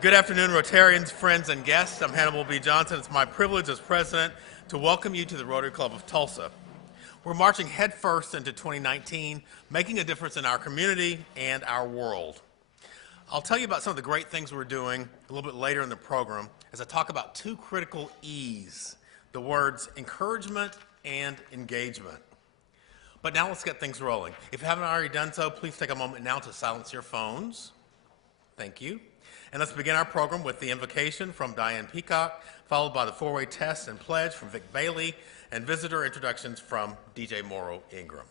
Good afternoon, Rotarians, friends, and guests. I'm Hannibal B. Johnson. It's my privilege as president to welcome you to the Rotary Club of Tulsa. We're marching headfirst into 2019, making a difference in our community and our world. I'll tell you about some of the great things we're doing a little bit later in the program as I talk about two critical E's, the words encouragement and engagement. But now let's get things rolling. If you haven't already done so, please take a moment now to silence your phones. Thank you. And let's begin our program with the invocation from Diane Peacock, followed by the four-way test and pledge from Vic Bailey, and visitor introductions from DJ Morrow Ingram.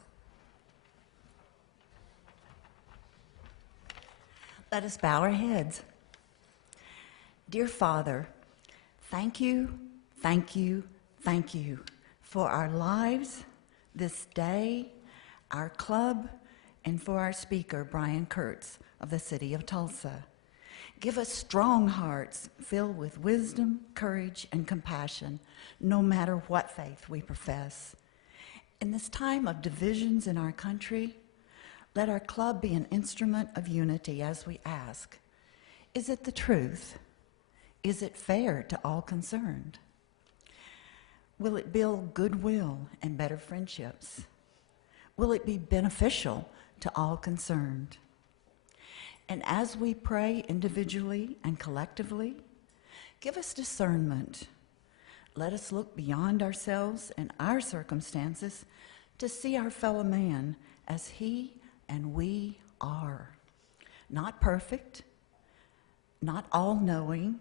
Let us bow our heads. Dear Father, thank you, thank you, thank you for our lives, this day, our club, and for our speaker, Brian Kurtz of the city of Tulsa. Give us strong hearts filled with wisdom, courage, and compassion, no matter what faith we profess. In this time of divisions in our country, let our club be an instrument of unity as we ask, is it the truth? Is it fair to all concerned? Will it build goodwill and better friendships? Will it be beneficial to all concerned? And as we pray individually and collectively, give us discernment. Let us look beyond ourselves and our circumstances to see our fellow man as he and we are. Not perfect, not all-knowing,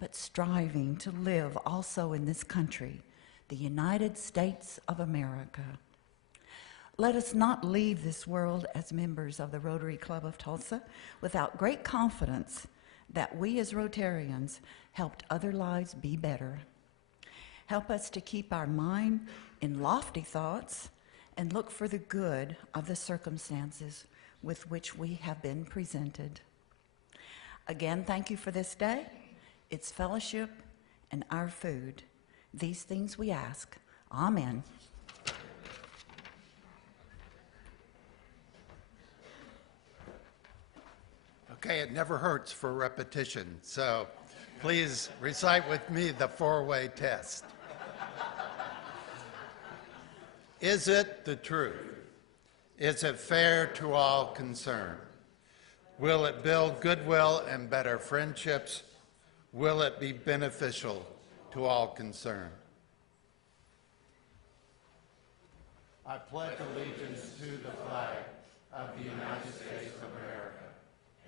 but striving to live also in this country, the United States of America. Let us not leave this world as members of the Rotary Club of Tulsa without great confidence that we as Rotarians helped other lives be better. Help us to keep our mind in lofty thoughts and look for the good of the circumstances with which we have been presented. Again, thank you for this day, its fellowship, and our food. These things we ask. Amen. Okay, it never hurts for repetition, so please recite with me the four-way test. Is it the truth? Is it fair to all concerned? Will it build goodwill and better friendships? Will it be beneficial to all concerned? I pledge allegiance to the flag of the United States of America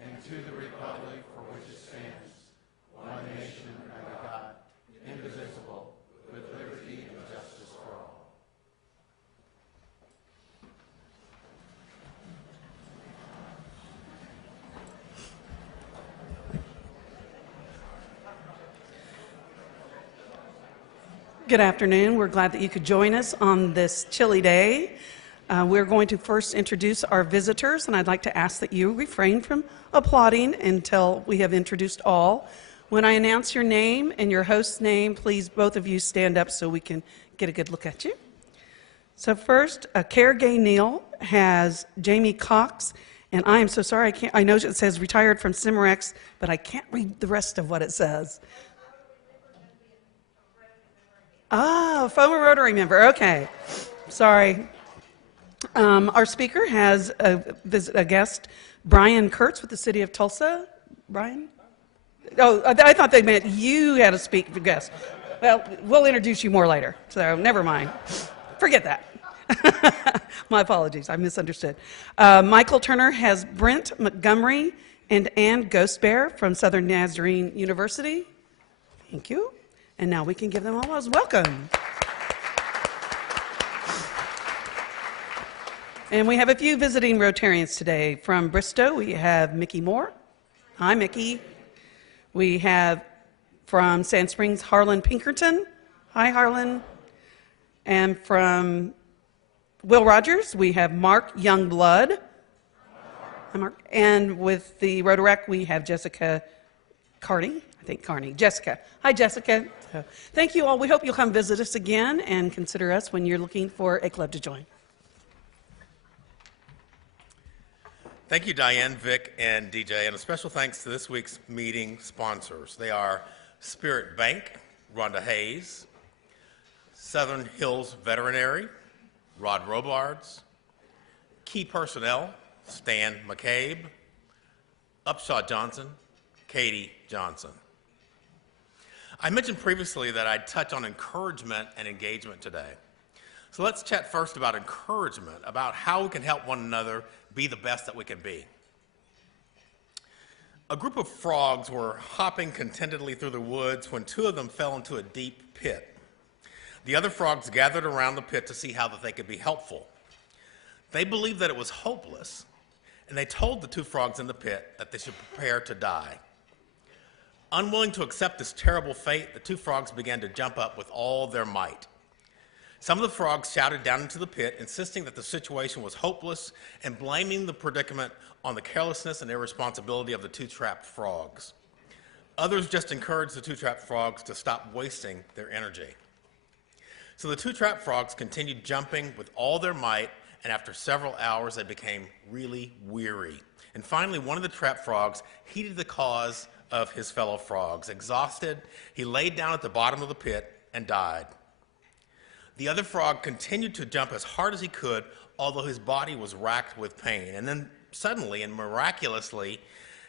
and to the republic for which it stands, one nation under God, indivisible, with liberty and justice for all. Good afternoon. We're glad that you could join us on this chilly day. We're going to first introduce our visitors, and I'd like to ask that you refrain from applauding until we have introduced all. When I announce your name and your host's name, please both of you stand up so we can get a good look at you. So first, Care Gay Neal has Jamie Cox, and I am so sorry, I know it says retired from Cimarex, but I can't read the rest of what it says. Ah, former Rotary member, okay. Sorry. Our speaker has a guest, Brian Kurtz with the city of Tulsa. Brian? Oh, I thought they meant you had a guest. Well, we'll introduce you more later, so never mind. Forget that. My apologies, I misunderstood. Michael Turner has Brent Montgomery and Ann Ghostbear from Southern Nazarene University. Thank you. And now we can give them all a welcome. And we have a few visiting Rotarians today. From Bristow, we have Mickey Moore. Hi, Mickey. We have from Sand Springs, Harlan Pinkerton. Hi, Harlan. And from Will Rogers, we have Mark Youngblood. Hi, Mark. And with the Rotaract, we have Jessica Carney. Jessica. Hi, Jessica. So, thank you all. We hope you'll come visit us again and consider us when you're looking for a club to join. Thank you, Diane, Vic, and DJ, and a special thanks to this week's meeting sponsors. They are Spirit Bank, Rhonda Hayes, Southern Hills Veterinary, Rod Robards, Key Personnel, Stan McCabe, Upshaw Johnson, Katie Johnson. I mentioned previously that I'd touch on encouragement and engagement today. So let's chat first about encouragement, about how we can help one another be the best that we can be. A group of frogs were hopping contentedly through the woods when two of them fell into a deep pit. The other frogs gathered around the pit to see how that they could be helpful. They believed that it was hopeless, and they told the two frogs in the pit that they should prepare to die. Unwilling to accept this terrible fate, the two frogs began to jump up with all their might. Some of the frogs shouted down into the pit, insisting that the situation was hopeless and blaming the predicament on the carelessness and irresponsibility of the two trapped frogs. Others just encouraged the two trapped frogs to stop wasting their energy. So the two trapped frogs continued jumping with all their might, and after several hours, they became really weary. And finally, one of the trapped frogs heeded the cause of his fellow frogs. Exhausted, he laid down at the bottom of the pit and died. The other frog continued to jump as hard as he could, although his body was racked with pain. And then suddenly and miraculously,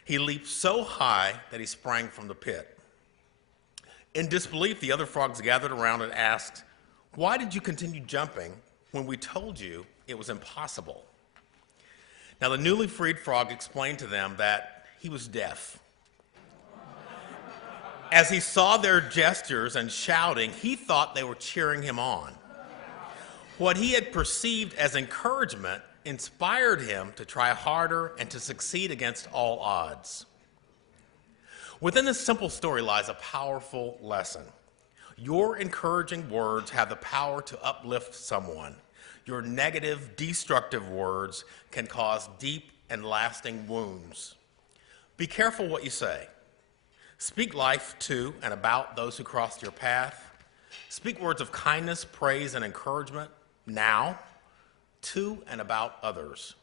he leaped so high that he sprang from the pit. In disbelief, the other frogs gathered around and asked, "Why did you continue jumping when we told you it was impossible?" Now, the newly freed frog explained to them that he was deaf. As he saw their gestures and shouting, he thought they were cheering him on. What he had perceived as encouragement inspired him to try harder and to succeed against all odds. Within this simple story lies a powerful lesson. Your encouraging words have the power to uplift someone. Your negative, destructive words can cause deep and lasting wounds. Be careful what you say. Speak life to and about those who crossed your path. Speak words of kindness, praise, and encouragement now to and about others.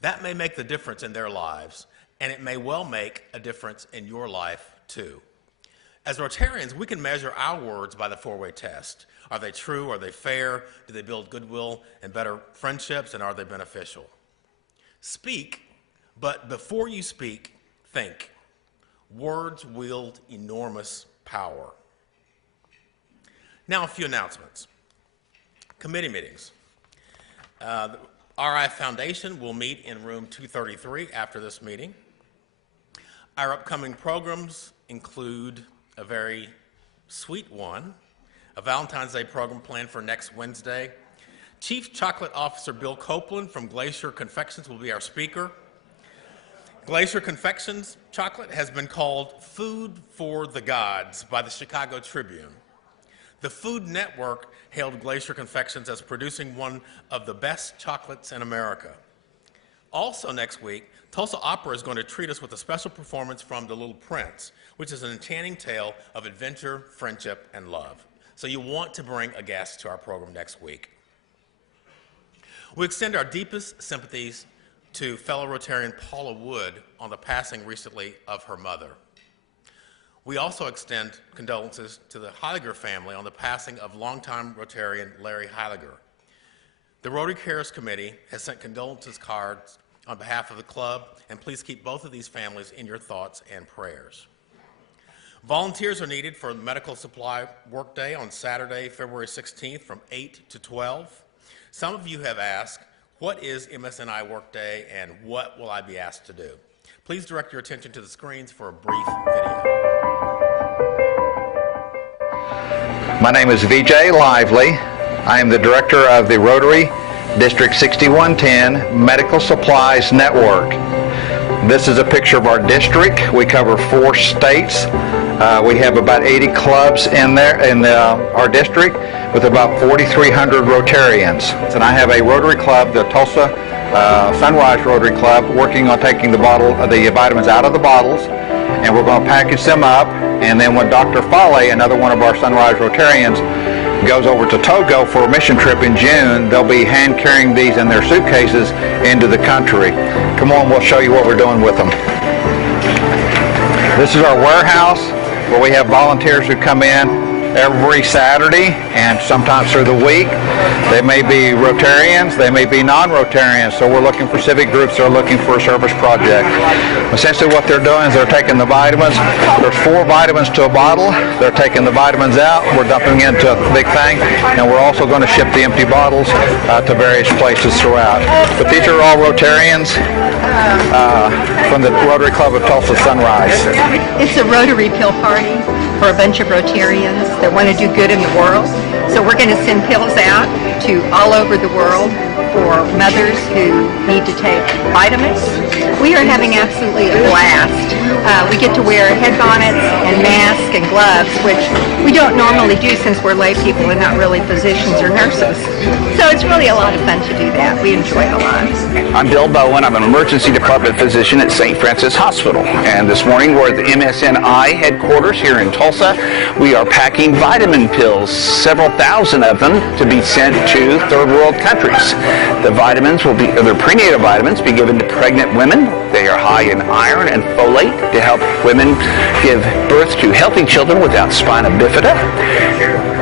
That may make the difference in their lives, and it may well make a difference in your life too. As Rotarians, we can measure our words by the four-way test. Are they true? Are they fair? Do they build goodwill and better friendships? And are they beneficial? Speak, but before you speak, think. Words wield enormous power. Now, a few announcements. Committee meetings. The RI Foundation will meet in room 233 after this meeting. Our upcoming programs include a very sweet one, a Valentine's Day program planned for next Wednesday. Chief Chocolate Officer Bill Copeland from Glacier Confections will be our speaker. Glacier Confections chocolate has been called food for the gods by the Chicago Tribune. The Food Network hailed Glacier Confections as producing one of the best chocolates in America. Also next week, Tulsa Opera is going to treat us with a special performance from The Little Prince, which is an enchanting tale of adventure, friendship, and love. So you want to bring a guest to our program next week. We extend our deepest sympathies to fellow Rotarian Paula Wood on the passing recently of her mother. We also extend condolences to the Heiliger family on the passing of longtime Rotarian Larry Heiliger. The Rotary Cares Committee has sent condolences cards on behalf of the club, and please keep both of these families in your thoughts and prayers. Volunteers are needed for the medical supply workday on Saturday, February 16th from 8 to 12. Some of you have asked, what is MSNI Workday and what will I be asked to do? Please direct your attention to the screens for a brief video. My name is Vijay Lively. I am the director of the Rotary District 6110 Medical Supplies Network. This is a picture of our district. We cover 4 states. We have about 80 clubs in there in our district with about 4,300 Rotarians. And I have a Rotary Club, the Tulsa Sunrise Rotary Club, working on taking the vitamins out of the bottles, and we're going to package them up. And then when Dr. Foley, another one of our Sunrise Rotarians, goes over to Togo for a mission trip in June, they'll be hand carrying these in their suitcases into the country. Come on, we'll show you what we're doing with them. This is our warehouse where we have volunteers who come in every Saturday and sometimes through the week. They may be Rotarians, they may be non-Rotarians, so we're looking for civic groups that are looking for a service project. Essentially what they're doing is they're taking the vitamins. There's 4 vitamins to a bottle. They're taking the vitamins out, we're dumping into a big thing, and we're also going to ship the empty bottles to various places throughout. But these are all Rotarians from the Rotary Club of Tulsa Sunrise. It's a Rotary Pill Party for a bunch of Rotarians that want to do good in the world. So we're going to send pills out to all over the world for mothers who need to take vitamins. We are having absolutely a blast. We get to wear head bonnets and masks and gloves, which we don't normally do since we're lay people and not really physicians or nurses. So it's really a lot of fun to do that. We enjoy it a lot. I'm Bill Bowen. I'm an emergency department physician at St. Francis Hospital. And this morning we're at the MSNI headquarters here in Tulsa. We are packing vitamin pills, several thousand of them, to be sent to third world countries. The vitamins will be, they're prenatal vitamins, be given to pregnant women. They are high in iron and folate to help women give birth to healthy children without spina bifida.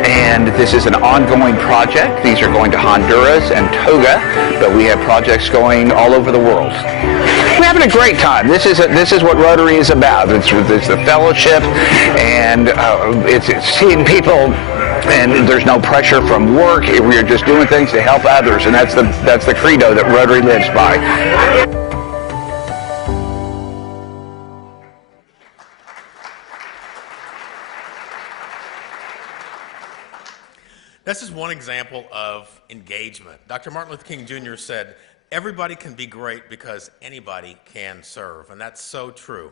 And this is an ongoing project. These are going to Honduras and Togo, but we have projects going all over the world. We're having a great time. This is what Rotary is about. It's the fellowship, and it's seeing people, and there's no pressure from work. We're just doing things to help others, and that's the credo that Rotary lives by. This is one example of engagement. Dr. Martin Luther King Jr. said, everybody can be great because anybody can serve, and that's so true.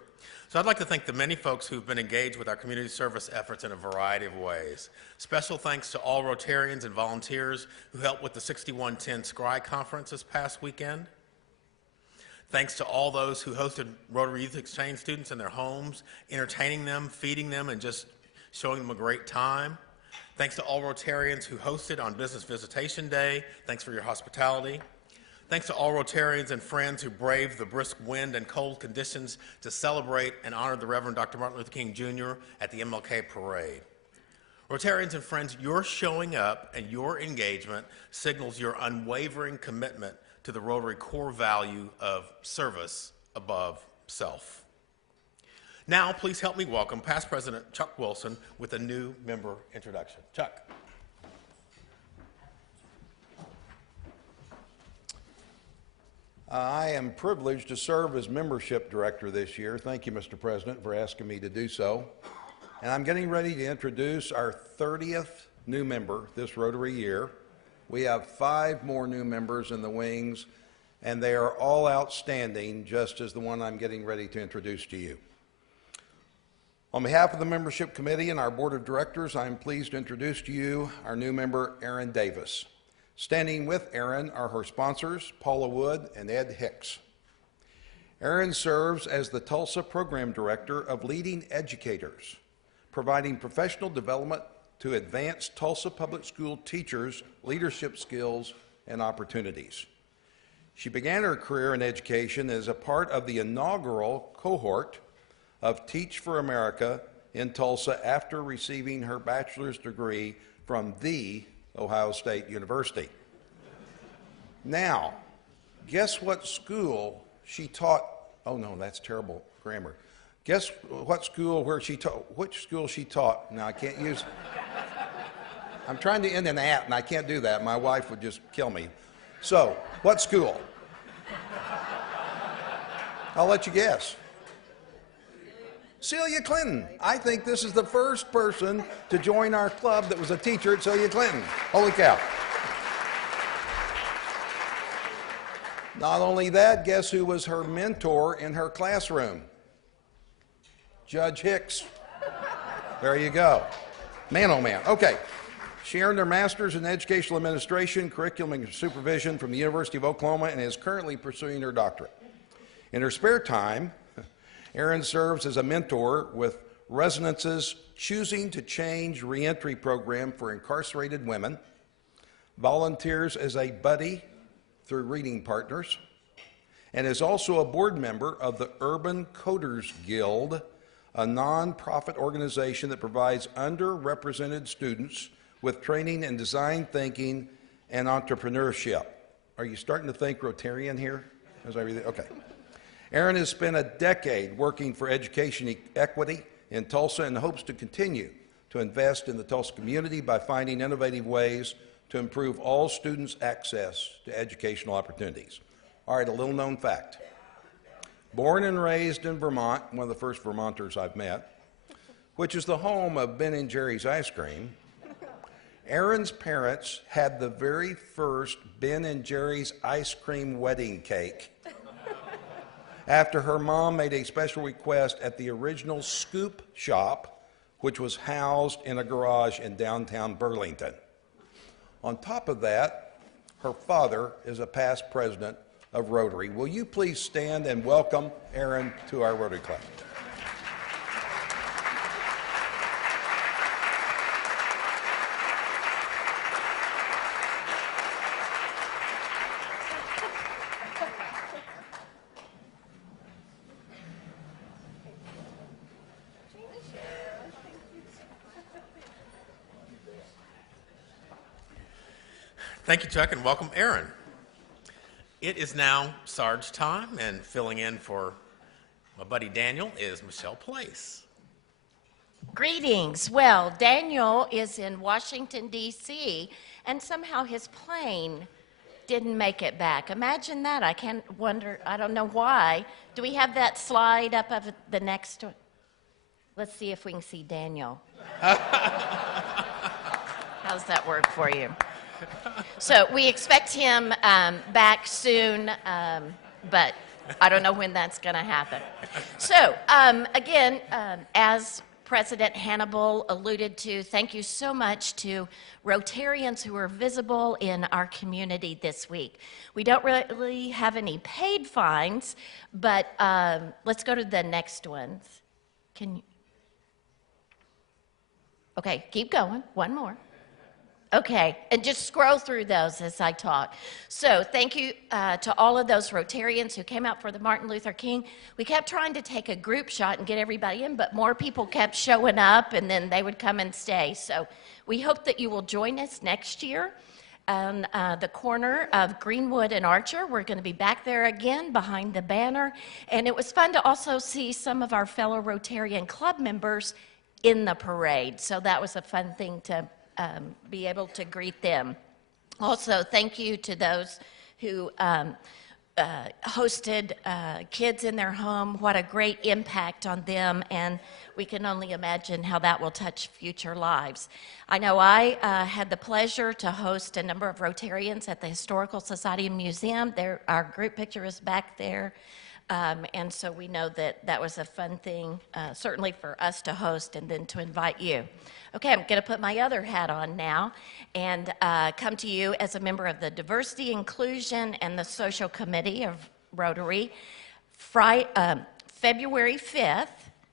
So I'd like to thank the many folks who've been engaged with our community service efforts in a variety of ways. Special thanks to all Rotarians and volunteers who helped with the 6110 Scry Conference this past weekend. Thanks to all those who hosted Rotary Youth Exchange students in their homes, entertaining them, feeding them, and just showing them a great time. Thanks to all Rotarians who hosted on Business Visitation Day. Thanks for your hospitality. Thanks to all Rotarians and friends who braved the brisk wind and cold conditions to celebrate and honor the Reverend Dr. Martin Luther King Jr. at the MLK Parade. Rotarians and friends, your showing up and your engagement signals your unwavering commitment to the Rotary core value of service above self. Now, please help me welcome past President Chuck Wilson with a new member introduction. Chuck. I am privileged to serve as membership director this year. Thank you, Mr. President, for asking me to do so. And I'm getting ready to introduce our 30th new member this Rotary year. We have 5 more new members in the wings, and they are all outstanding, just as the one I'm getting ready to introduce to you. On behalf of the membership committee and our board of directors, I am pleased to introduce to you our new member, Erin Davis. Standing with Erin are her sponsors, Paula Wood and Ed Hicks. Erin serves as the Tulsa Program Director of Leading Educators, providing professional development to advance Tulsa Public School teachers' leadership skills and opportunities. She began her career in education as a part of the inaugural cohort of Teach for America in Tulsa after receiving her bachelor's degree from The Ohio State University. Now, guess what school she taught? Oh no, that's terrible grammar. Guess what school which school she taught? Now I can't use, I'm trying to end an at and I can't do that. My wife would just kill me. So, what school? I'll let you guess. Celia Clinton. I think this is the first person to join our club that was a teacher at Celia Clinton. Holy cow. Not only that, guess who was her mentor in her classroom? Judge Hicks. There you go. Man, oh man. Okay. She earned her master's in educational administration, curriculum and supervision from the University of Oklahoma and is currently pursuing her doctorate. In her spare time, Erin serves as a mentor with Resonances Choosing to Change reentry program for incarcerated women, volunteers as a buddy through Reading Partners, and is also a board member of the Urban Coders Guild, a nonprofit organization that provides underrepresented students with training in design thinking and entrepreneurship. Are you starting to think Rotarian here? As I read it? Okay. Erin has spent a decade working for education equity in Tulsa and hopes to continue to invest in the Tulsa community by finding innovative ways to improve all students' access to educational opportunities. All right, a little known fact. Born and raised in Vermont, one of the first Vermonters I've met, which is the home of Ben & Jerry's ice cream, Erin's parents had the very first Ben & Jerry's ice cream wedding cake after her mom made a special request at the original Scoop shop, which was housed in a garage in downtown Burlington. On top of that, her father is a past president of Rotary. Will you please stand and welcome Erin to our Rotary Club? Thank you, Chuck, and welcome, Erin. It is now Sarge time, and filling in for my buddy Daniel is Michelle Place. Greetings. Well, Daniel is in Washington, D.C., and somehow his plane didn't make it back. Imagine that. I can't wonder, I don't know why. Do we have that slide up of the next one? Let's see if we can see Daniel. How's that work for you? So we expect him back soon, but I don't know when that's going to happen. So again, as President Hannibal alluded to, thank you so much to Rotarians who are visible in our community this week. We don't really have any paid fines, but let's go to the next ones. Can you? Okay, keep going. One more. Okay, and just scroll through those as I talk. So thank you to all of those Rotarians who came out for the Martin Luther King. We kept trying to take a group shot and get everybody in, but more people kept showing up, and then they would come and stay. So we hope that you will join us next year on the corner of Greenwood and Archer. We're going to be back there again behind the banner. And it was fun to also see some of our fellow Rotarian club members in the parade. So that was a fun thing to be able to greet them. Also, thank you to those who hosted kids in their home. What a great impact on them, and we can only imagine how that will touch future lives. I know I had the pleasure to host a number of Rotarians at the Historical Society Museum. Our group picture is back there. And so we know that that was a fun thing, certainly for us to host and then to invite you. Okay, I'm going to put my other hat on now and come to you as a member of the Diversity, Inclusion, and the Social Committee of Rotary. February 5th,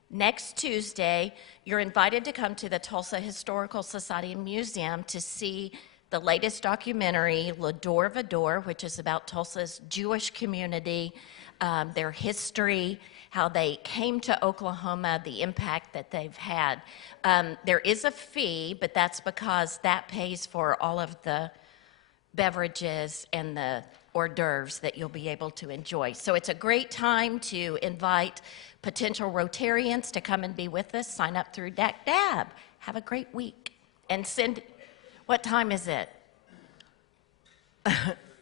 next Tuesday, you're invited to come to the Tulsa Historical Society Museum to see the latest documentary, L'Adore Vador, which is about Tulsa's Jewish community, their history, how they came to Oklahoma, the impact that they've had. There is a fee, but that's because that pays for all of the beverages and the hors d'oeuvres that you'll be able to enjoy. So it's a great time to invite potential Rotarians to come and be with us. Sign up through DAC-DAB. Have a great week. And send, what time is it?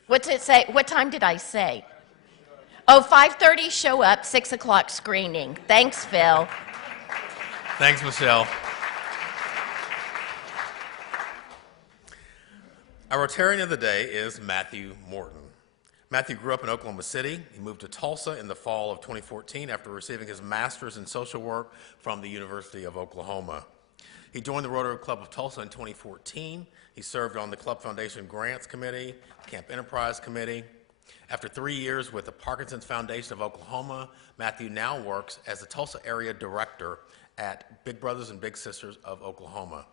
What's it say? What time did I say? Oh, 5:30 show up, 6 o'clock screening. Thanks, Phil. Thanks, Michelle. Our Rotarian of the day is Matthew Morton. Matthew grew up in Oklahoma City. He moved to Tulsa in the fall of 2014 after receiving his master's in social work from the University of Oklahoma. He joined the Rotary Club of Tulsa in 2014. He served on the Club Foundation Grants Committee, Camp Enterprise Committee. After 3 years with the Parkinson's Foundation of Oklahoma, Matthew now works as the Tulsa Area Director at Big Brothers and Big Sisters of Oklahoma.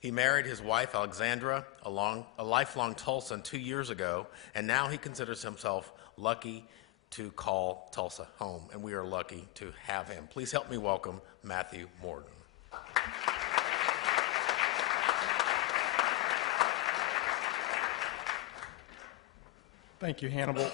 He married his wife, Alexandra, a lifelong Tulsan 2 years ago, and now he considers himself lucky to call Tulsa home, and we are lucky to have him. Please help me welcome Matthew Morton. Thank you, Hannibal.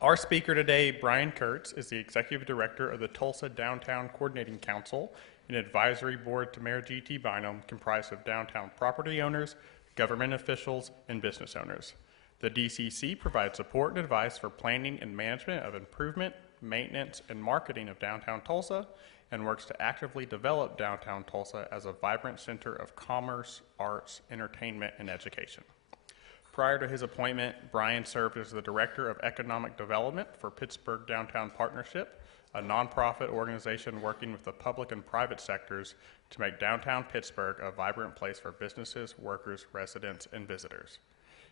Our speaker today, Brian Kurtz, is the Executive Director of the Tulsa Downtown Coordinating Council, an advisory board to Mayor G.T. Bynum comprised of downtown property owners, government officials, and business owners. The DCC provides support and advice for planning and management of improvement, maintenance, and marketing of downtown Tulsa, and works to actively develop downtown Tulsa as a vibrant center of commerce, arts, entertainment, and education. Prior to his appointment, Brian served as the Director of Economic Development for Pittsburgh Downtown Partnership, a nonprofit organization working with the public and private sectors to make downtown Pittsburgh a vibrant place for businesses, workers, residents, and visitors.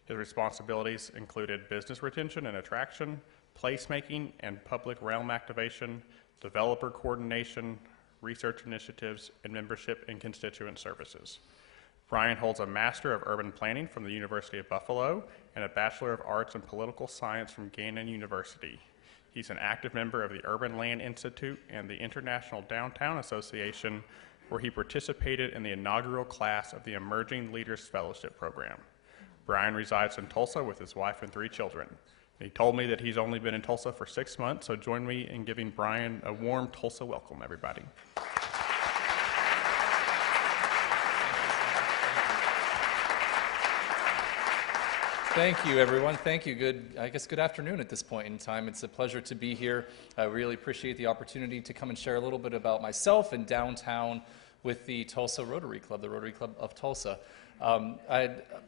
His responsibilities included business retention and attraction, placemaking and public realm activation, developer coordination, research initiatives, and membership and constituent services. Brian holds a Master of Urban Planning from the University of Buffalo and a Bachelor of Arts in Political Science from Gannon University. He's an active member of the Urban Land Institute and the International Downtown Association, where he participated in the inaugural class of the Emerging Leaders Fellowship Program. Brian resides in Tulsa with his wife and 3 children. He told me that he's only been in Tulsa for 6 months, so join me in giving Brian a warm Tulsa welcome, everybody. Thank you, everyone. Thank you. Good afternoon at this point in time. It's a pleasure to be here. I really appreciate the opportunity to come and share a little bit about myself and downtown with the Tulsa Rotary Club, the Rotary Club of Tulsa. I'm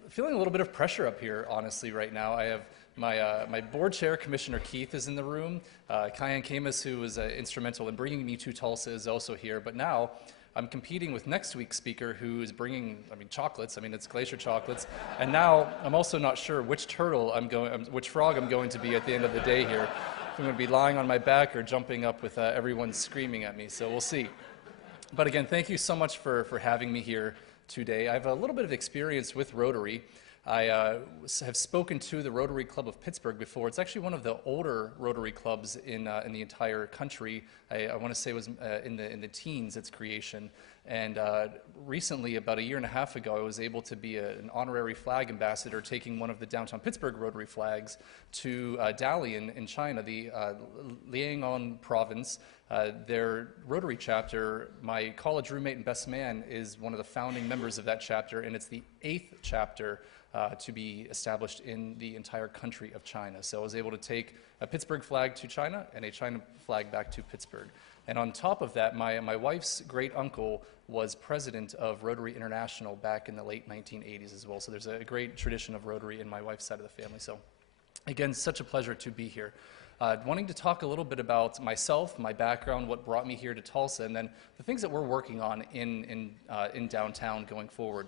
feeling a little bit of pressure up here, honestly, right now. I have my board chair, Commissioner Keith, is in the room. Kyan Camus, who was instrumental in bringing me to Tulsa, is also here. But now I'm competing with next week's speaker, who is bringing, chocolates. It's glacier chocolates. And now I'm also not sure which which frog I'm going to be at the end of the day here. If I'm going to be lying on my back or jumping up with everyone screaming at me. So we'll see. But again, thank you so much for having me here today. I have a little bit of experience with Rotary. I have spoken to the Rotary Club of Pittsburgh before. It's actually one of the older Rotary clubs in the entire country. I want to say it was in the teens, its creation. And recently, about 1.5 years ago, I was able to be an honorary flag ambassador, taking one of the downtown Pittsburgh Rotary flags to Dalian in China, the Liaoning province. Their Rotary chapter, my college roommate and best man, is one of the founding members of that chapter, and it's the 8th chapter to be established in the entire country of China. So I was able to take a Pittsburgh flag to China and a China flag back to Pittsburgh. And on top of that, my wife's great uncle was president of Rotary International back in the late 1980s as well. So there's a great tradition of Rotary in my wife's side of the family. So again, such a pleasure to be here. Wanting to talk a little bit about myself, my background, what brought me here to Tulsa, and then the things that we're working on in downtown going forward.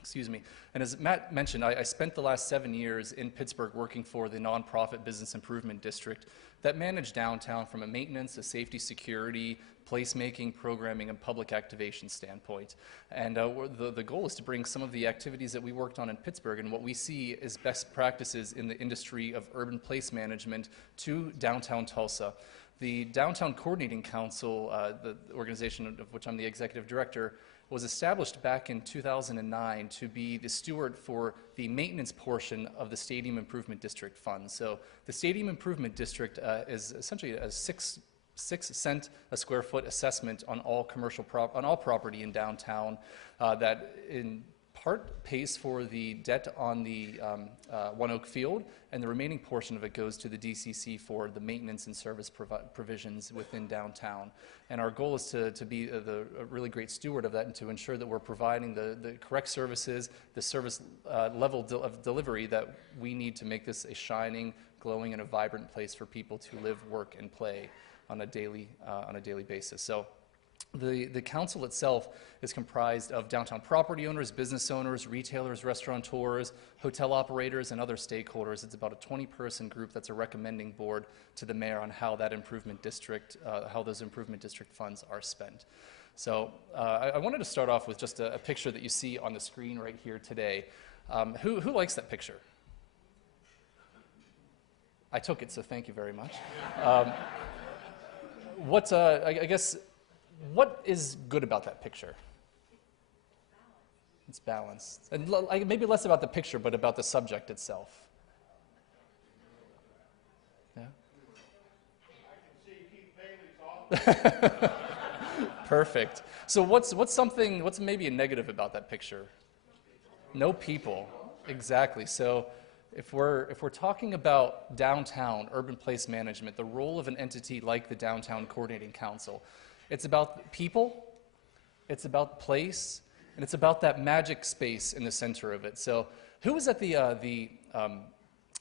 Excuse me. And as Matt mentioned, I spent the last 7 years in Pittsburgh working for the nonprofit Business Improvement District that managed downtown from a maintenance, a safety, security, placemaking, programming, and public activation standpoint. And the goal is to bring some of the activities that we worked on in Pittsburgh and what we see as best practices in the industry of urban place management to downtown Tulsa. The Downtown Coordinating Council, the organization of which I'm the executive director, was established back in 2009 to be the steward for the maintenance portion of the Stadium Improvement District Fund. So the Stadium Improvement District is essentially a 6 cent a square foot assessment on all property in downtown that in part pays for the debt on the One Oak Field, and the remaining portion of it goes to the DCC for the maintenance and service provisions within downtown. And our goal is to be a really great steward of that and to ensure that we're providing the correct services, the service level of delivery that we need to make this a shining, glowing, and a vibrant place for people to live, work, and play on a daily basis. So The council itself is comprised of downtown property owners, business owners, retailers, restaurateurs, hotel operators, and other stakeholders. It's about a 20-person group that's a recommending board to the mayor on how that improvement district, how those improvement district funds are spent. So I wanted to start off with just a picture that you see on the screen right here today. Who likes that picture? I took it, so thank you very much. I guess, what is good about that picture? It's balanced. And maybe less about the picture, but about the subject itself. Yeah? Perfect. So what's maybe a negative about that picture? No people. Exactly. So if we're talking about downtown urban place management, the role of an entity like the Downtown Coordinating Council, it's about people, it's about place, and it's about that magic space in the center of it. So who was at the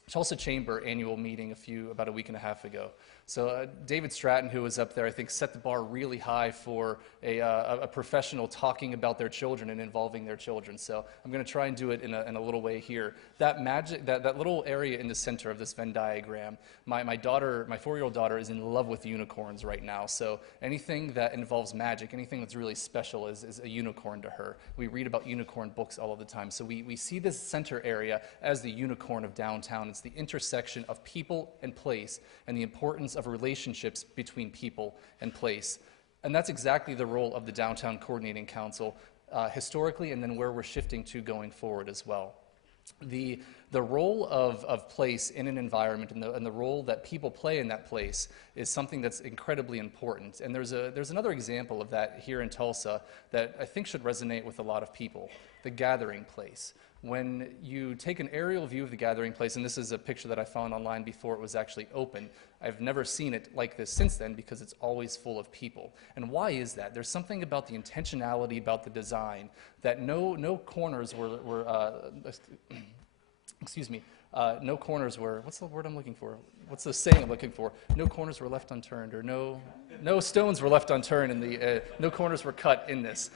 Tulsa Chamber annual meeting about a week and a half ago? So David Stratton, who was up there, I think set the bar really high for a professional talking about their children and involving their children. So I'm going to try and do it in a little way here. That magic, that little area in the center of this Venn diagram, my 4-year-old daughter is in love with unicorns right now. So anything that involves magic, anything that's really special is a unicorn to her. We read about unicorn books all of the time. So we see this center area as the unicorn of downtown. It's the intersection of people and place and the importance of relationships between people and place. And that's exactly the role of the Downtown Coordinating Council historically, and then where we're shifting to going forward as well. The role of place in an environment and the role that people play in that place is something that's incredibly important. And there's another example of that here in Tulsa that I think should resonate with a lot of people, the gathering place. When you take an aerial view of the gathering place, and this is a picture that I found online before it was actually open, I've never seen it like this since then because it's always full of people. And why is that? There's something about the intentionality about the design that no corners were excuse me, no corners were, what's the word I'm looking for? What's the saying I'm looking for? No corners were left unturned, or no stones were left unturned, no corners were cut in this.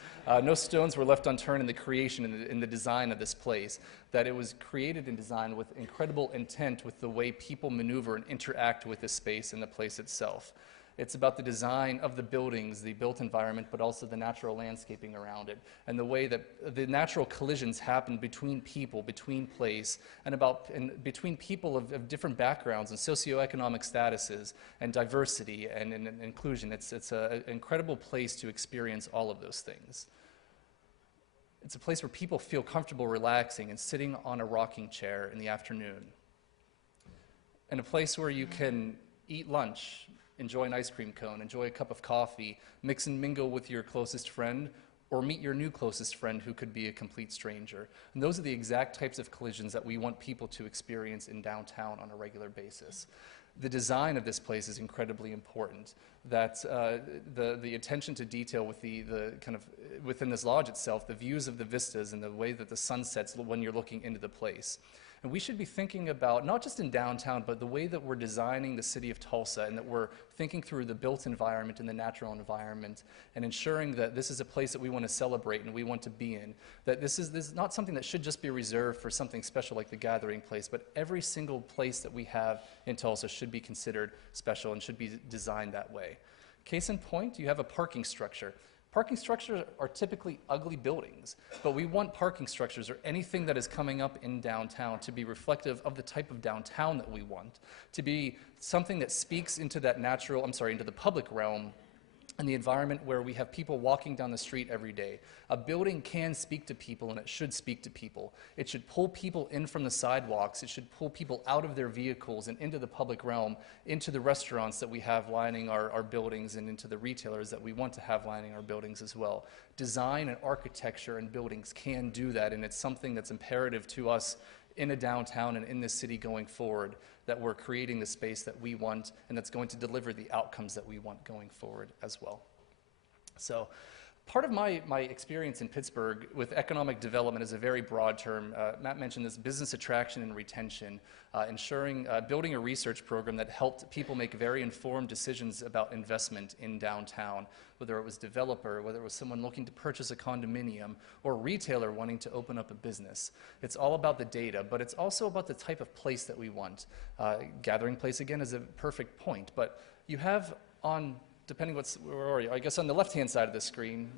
No stones were left unturned in the creation, in the design of this place. That it was created and designed with incredible intent with the way people maneuver and interact with this space and the place itself. It's about the design of the buildings, the built environment, but also the natural landscaping around it, and the way that the natural collisions happen between people, between place, and between people of different backgrounds and socioeconomic statuses, and diversity and inclusion. It's an incredible place to experience all of those things. It's a place where people feel comfortable relaxing and sitting on a rocking chair in the afternoon, and a place where you can eat lunch, enjoy an ice cream cone, enjoy a cup of coffee, mix and mingle with your closest friend, or meet your new closest friend who could be a complete stranger. And those are the exact types of collisions that we want people to experience in downtown on a regular basis. The design of this place is incredibly important. That the attention to detail with the kind of within this lodge itself, the views of the vistas and the way that the sun sets when you're looking into the place. And we should be thinking about, not just in downtown, but the way that we're designing the city of Tulsa and that we're thinking through the built environment and the natural environment and ensuring that this is a place that we want to celebrate and we want to be in. That this is not something that should just be reserved for something special like the gathering place, but every single place that we have in Tulsa should be considered special and should be designed that way. Case in point, you have a parking structure. Parking structures are typically ugly buildings, but we want parking structures or anything that is coming up in downtown to be reflective of the type of downtown that we want, to be something that speaks into that into the public realm and the environment where we have people walking down the street every day. A building can speak to people, and it should speak to people. It should pull people in from the sidewalks. It should pull people out of their vehicles and into the public realm, into the restaurants that we have lining our buildings, and into the retailers that we want to have lining our buildings as well. Design and architecture and buildings can do that, and it's something that's imperative to us in a downtown and in this city going forward, that we're creating the space that we want and that's going to deliver the outcomes that we want going forward as well. So part of my experience in Pittsburgh with economic development is a very broad term. Matt mentioned this business attraction and retention, building a research program that helped people make very informed decisions about investment in downtown, whether it was developer, whether it was someone looking to purchase a condominium, or a retailer wanting to open up a business. It's all about the data, but it's also about the type of place that we want. Gathering place, again, is a perfect point, but you have on, depending where are you? I guess on the left-hand side of the screen,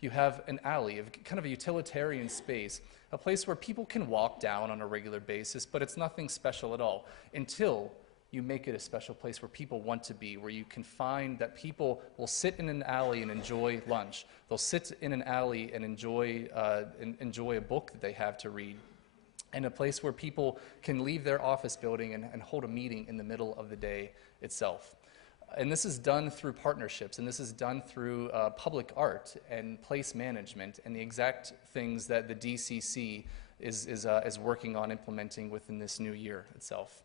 you have an alley of kind of a utilitarian space, a place where people can walk down on a regular basis, but it's nothing special at all until you make it a special place where people want to be, where you can find that people will sit in an alley and enjoy lunch. They'll sit in an alley and enjoy a book that they have to read, and a place where people can leave their office building and hold a meeting in the middle of the day itself. And this is done through partnerships, and this is done through public art and place management and the exact things that the DCC is working on implementing within this new year itself.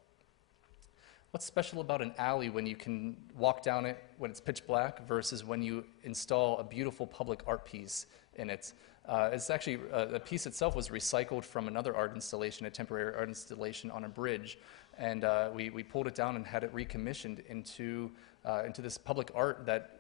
What's special about an alley when you can walk down it when it's pitch black versus when you install a beautiful public art piece in it? It's actually, the piece itself was recycled from another art installation, a temporary art installation on a bridge, and we pulled it down and had it recommissioned into this public art that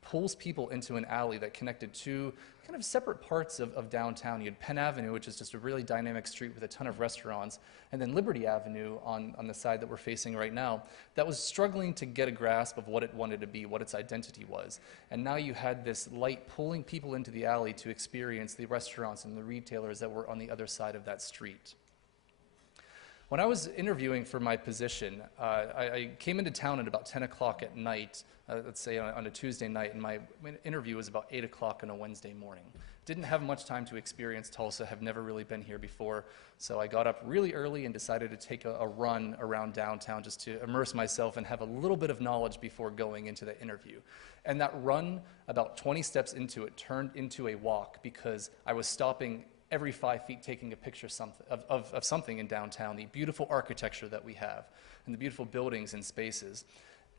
pulls people into an alley that connected two kind of separate parts of downtown. You had Penn Avenue, which is just a really dynamic street with a ton of restaurants, and then Liberty Avenue on the side that we're facing right now that was struggling to get a grasp of what it wanted to be, what its identity was. And now you had this light pulling people into the alley to experience the restaurants and the retailers that were on the other sside of that street. When I was interviewing for my position, I came into town at about 10 o'clock at night, let's say on a Tuesday night, and my interview was about 8 o'clock on a Wednesday morning. Didn't have much time to experience Tulsa, have never really been here before, so I got up really early and decided to take a run around downtown just to immerse myself and have a little bit of knowledge before going into the interview. And that run, about 20 steps into it, turned into a walk because I was stopping every 5 feet taking a picture of something in downtown, the beautiful architecture that we have, and the beautiful buildings and spaces.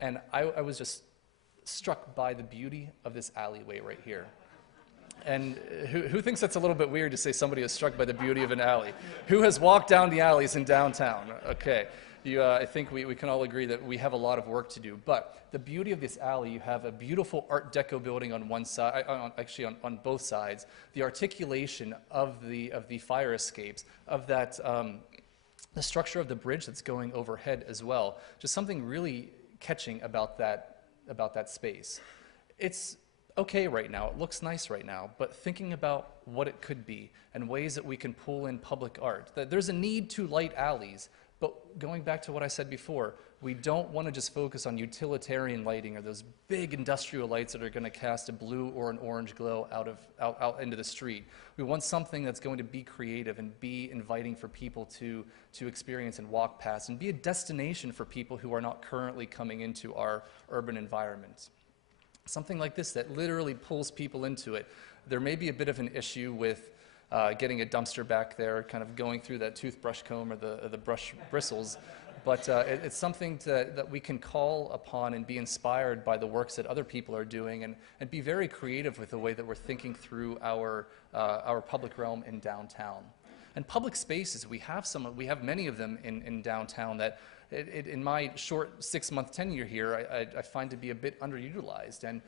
And I was just struck by the beauty of this alleyway right here. And who thinks that's a little bit weird to say somebody is struck by the beauty of an alley? Who has walked down the alleys in downtown? Okay. I think we can all agree that we have a lot of work to do. But the beauty of this alley, you have a beautiful Art Deco building on one side, actually on both sides. The articulation of the fire escapes, of that, the structure of the bridge that's going overhead as well. Just something really catching about that space. It's okay right now, it looks nice right now, but thinking about what it could be and ways that we can pull in public art. That there's a need to light alleys. But going back to what I said before, we don't want to just focus on utilitarian lighting or those big industrial lights that are going to cast a blue or an orange glow out into the street. We want something that's going to be creative and be inviting for people to experience and walk past and be a destination for people who are not currently coming into our urban environment. Something like this that literally pulls people into it. There may be a bit of an issue with getting a dumpster back there, kind of going through that toothbrush comb or the brush bristles. But it's something that we can call upon and be inspired by the works that other people are doing and be very creative with the way that we're thinking through our public realm in downtown. And public spaces, we have many of them in downtown that in my short 6-month tenure here, I find to be a bit underutilized. And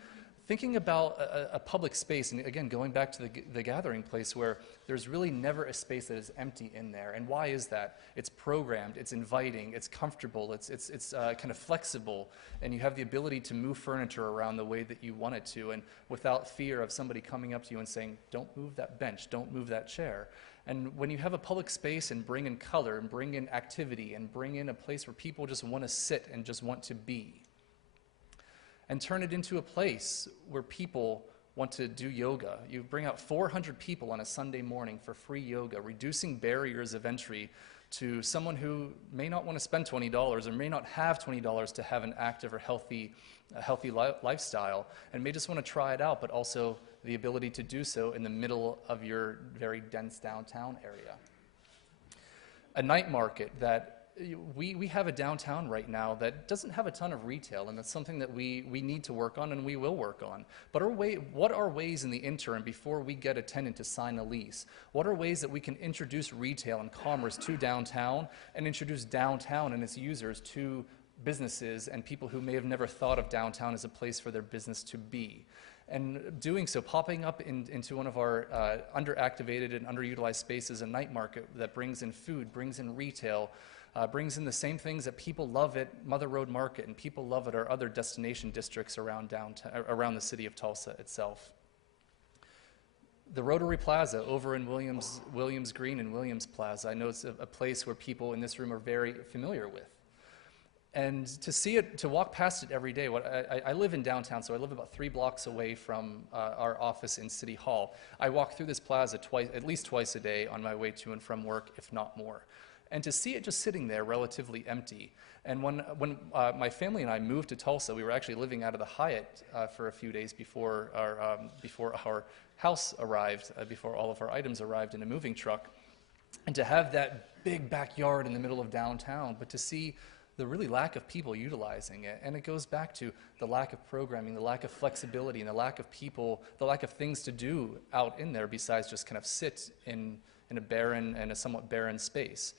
thinking about a public space, and again, going back to the gathering place where there's really never a space that is empty in there. And why is that? It's programmed, it's inviting, it's comfortable, it's kind of flexible, and you have the ability to move furniture around the way that you want it to, and without fear of somebody coming up to you and saying, don't move that bench, don't move that chair. And when you have a public space and bring in color and bring in activity and bring in a place where people just want to sit and just want to be, and turn it into a place where people want to do yoga. You bring out 400 people on a Sunday morning for free yoga, reducing barriers of entry to someone who may not want to spend $20 or may not have $20 to have an active or healthy lifestyle, and may just want to try it out, but also the ability to do so in the middle of your very dense downtown area. A night market that we have a downtown right now that doesn't have a ton of retail, and that's something that we need to work on and we will work on. But what are ways in the interim before we get a tenant to sign a lease? What are ways that we can introduce retail and commerce to downtown and introduce downtown and its users to businesses and people who may have never thought of downtown as a place for their business to be? And doing so, popping up into one of our underactivated and underutilized spaces, a night market that brings in food, brings in retail, brings in the same things that people love at Mother Road Market and people love at our other destination districts around downtown, around the city of Tulsa itself. The Rotary Plaza over in Williams Green and Williams Plaza, I know it's a place where people in this room are very familiar with. And to see it, to walk past it every day, I live in downtown, so I live about 3 blocks away from our office in City Hall. I walk through this plaza at least twice a day on my way to and from work, if not more. And to see it just sitting there relatively empty. And when my family and I moved to Tulsa, we were actually living out of the Hyatt for a few days before our house arrived, before all of our items arrived in a moving truck. And to have that big backyard in the middle of downtown, but to see the really lack of people utilizing it. And it goes back to the lack of programming, the lack of flexibility, and the lack of people, the lack of things to do out in there besides just kind of sit in a barren and a somewhat barren space.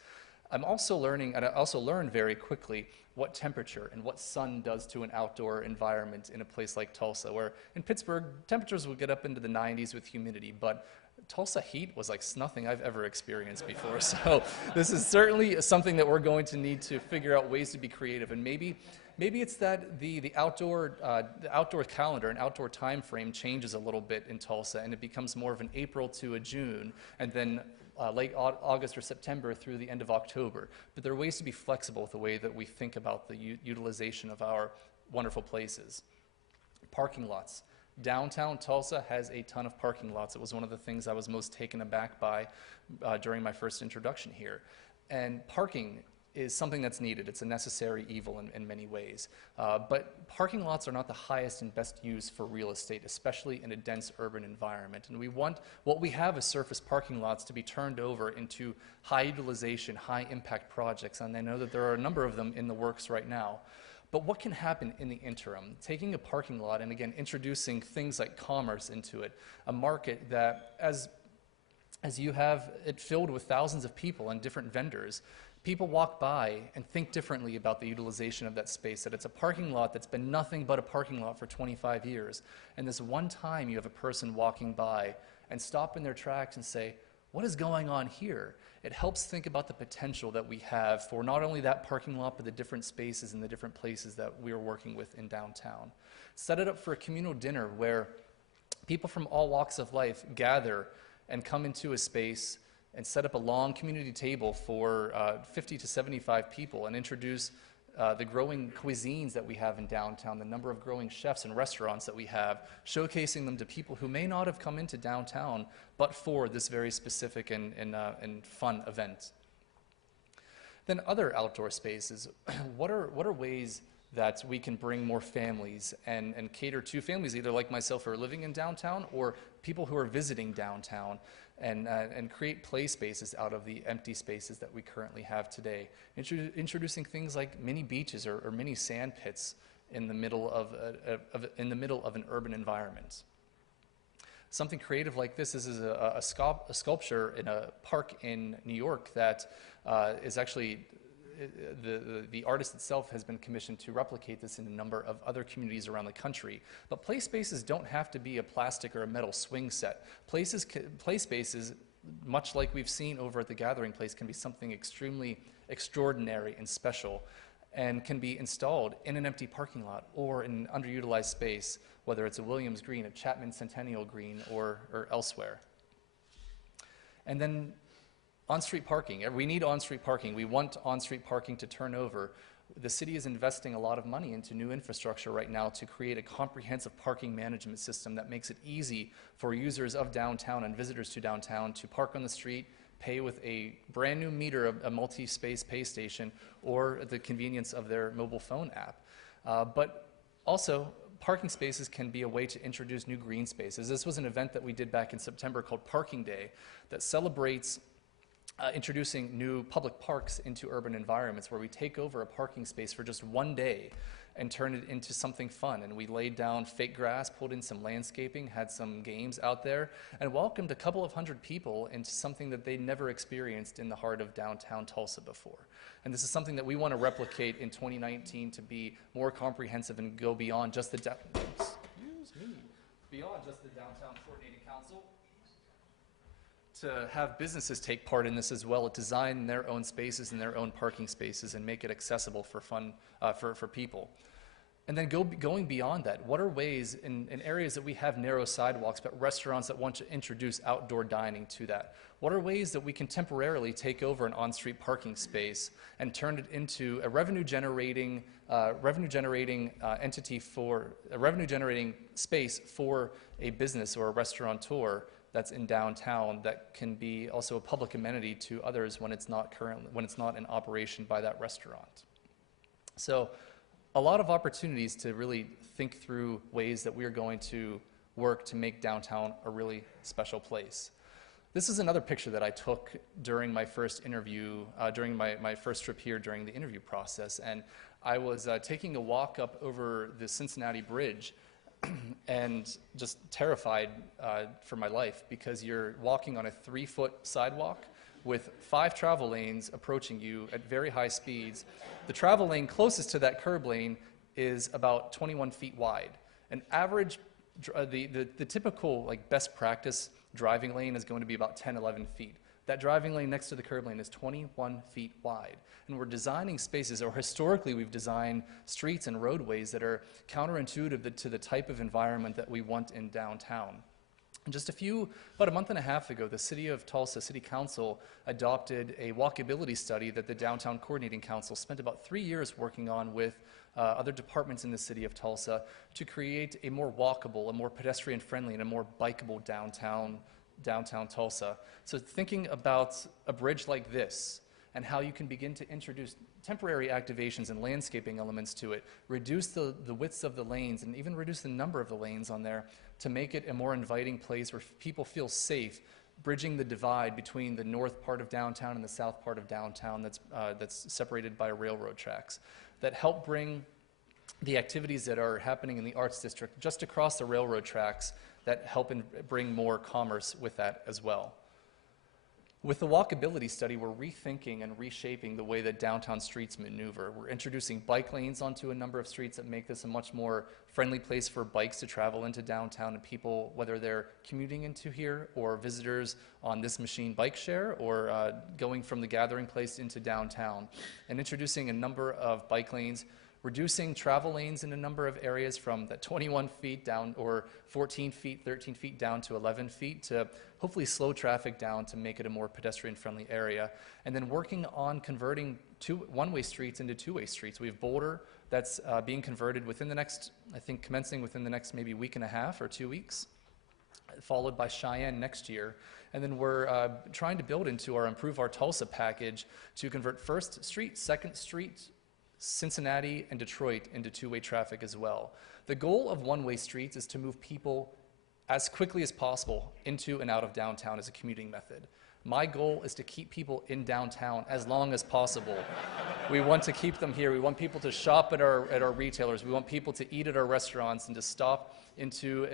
I'm also learning, and I also learned very quickly what temperature and what sun does to an outdoor environment in a place like Tulsa, where in Pittsburgh, temperatures will get up into the 90s with humidity, but Tulsa heat was like nothing I've ever experienced before. So this is certainly something that we're going to need to figure out ways to be creative. And maybe it's that the outdoor calendar and outdoor time frame changes a little bit in Tulsa, and it becomes more of an April to a June, and then late August or September through the end of October. But there are ways to be flexible with the way that we think about the utilization of our wonderful places. Parking lots. Downtown Tulsa has a ton of parking lots. It was one of the things I was most taken aback by during my first introduction here. And parking is something that's needed. It's a necessary evil in many ways. But parking lots are not the highest and best use for real estate, especially in a dense urban environment. And we want what we have as surface parking lots to be turned over into high utilization, high impact projects. And I know that there are a number of them in the works right now. But what can happen in the interim? Taking a parking lot and again introducing things like commerce into it, a market that as you have it filled with thousands of people and different vendors, people walk by and think differently about the utilization of that space, that it's a parking lot that's been nothing but a parking lot for 25 years. And this one time you have a person walking by and stop in their tracks and say, what is going on here? It helps think about the potential that we have for not only that parking lot, but the different spaces and the different places that we are working with in downtown. Set it up for a communal dinner where people from all walks of life gather and come into a space and set up a long community table for 50 to 75 people and introduce the growing cuisines that we have in downtown, the number of growing chefs and restaurants that we have, showcasing them to people who may not have come into downtown but for this very specific and fun event. Then other outdoor spaces. What are ways that we can bring more families and cater to families either like myself who are living in downtown or people who are visiting downtown and create play spaces out of the empty spaces that we currently have today. Introducing things like mini beaches or mini sand pits in the middle of an urban environment. Something creative like this is a sculpture in a park in New York that is actually the artist itself has been commissioned to replicate this in a number of other communities around the country. But play spaces don't have to be a plastic or a metal swing set. Play spaces, much like we've seen over at the Gathering Place, can be something extremely extraordinary and special and can be installed in an empty parking lot or in an underutilized space, whether it's a Williams Green, a Chapman Centennial Green, or elsewhere. And then on-street parking. We need on-street parking. We want on-street parking to turn over. The city is investing a lot of money into new infrastructure right now to create a comprehensive parking management system that makes it easy for users of downtown and visitors to downtown to park on the street, pay with a brand new meter, a multi-space pay station, or the convenience of their mobile phone app. But also, parking spaces can be a way to introduce new green spaces. This was an event that we did back in September called Parking Day that celebrates introducing new public parks into urban environments where we take over a parking space for just one day and turn it into something fun. And we laid down fake grass, pulled in some landscaping, had some games out there, and welcomed a couple of hundred people into something that they never experienced in the heart of downtown Tulsa before. And this is something that we want to replicate in 2019 to be more comprehensive and go beyond just the beyond just the Downtown Coordinating Council, to have businesses take part in this as well, design their own spaces and their own parking spaces and make it accessible for fun, for people. And then going beyond that, what are ways in areas that we have narrow sidewalks, but restaurants that want to introduce outdoor dining to that? What are ways that we can temporarily take over an on-street parking space and turn it into a revenue-generating entity for a revenue-generating space for a business or a restaurateur that's in downtown that can be also a public amenity to others when it's not in operation by that restaurant? So a lot of opportunities to really think through ways that we are going to work to make downtown a really special place. This is another picture that I took during my first interview, during my first trip here during the interview process. And I was taking a walk up over the Cincinnati Bridge and just terrified for my life, because you're walking on a 3-foot sidewalk with 5 travel lanes approaching you at very high speeds. The travel lane closest to that curb lane is about 21 feet wide. An average, the typical like best practice driving lane is going to be about 10, 11 feet. That driving lane next to the curb lane is 21 feet wide. And we're designing spaces, or historically we've designed streets and roadways that are counterintuitive to the type of environment that we want in downtown. About a month and a half ago, the City of Tulsa City Council adopted a walkability study that the Downtown Coordinating Council spent about 3 years working on with other departments in the City of Tulsa to create a more walkable, a more pedestrian-friendly, and a more bikeable downtown Tulsa. So thinking about a bridge like this and how you can begin to introduce temporary activations and landscaping elements to it, reduce the widths of the lanes, and even reduce the number of the lanes on there to make it a more inviting place where people feel safe, bridging the divide between the north part of downtown and the south part of downtown that's separated by railroad tracks, that help bring the activities that are happening in the Arts District just across the railroad tracks, that help bring more commerce with that as well. With the walkability study, we're rethinking and reshaping the way that downtown streets maneuver. We're introducing bike lanes onto a number of streets that make this a much more friendly place for bikes to travel into downtown, and people, whether they're commuting into here or visitors on this machine bike share, or going from the gathering place into downtown, and introducing a number of bike lanes, reducing travel lanes in a number of areas from that 21 feet down, or 14 feet, 13 feet down to 11 feet, to hopefully slow traffic down to make it a more pedestrian-friendly area. And then working on converting one-way streets into two-way streets. We have Boulder that's being converted within the next, I think commencing within the next maybe week and a half or 2 weeks, followed by Cheyenne next year. And then we're trying to build into our Improve Our Tulsa package to convert First Street, Second Street, Cincinnati, and Detroit into two-way traffic as well. The goal of one-way streets is to move people as quickly as possible into and out of downtown as a commuting method. My goal is to keep people in downtown as long as possible. We want to keep them here. We want people to shop at our retailers. We want people to eat at our restaurants and to stop into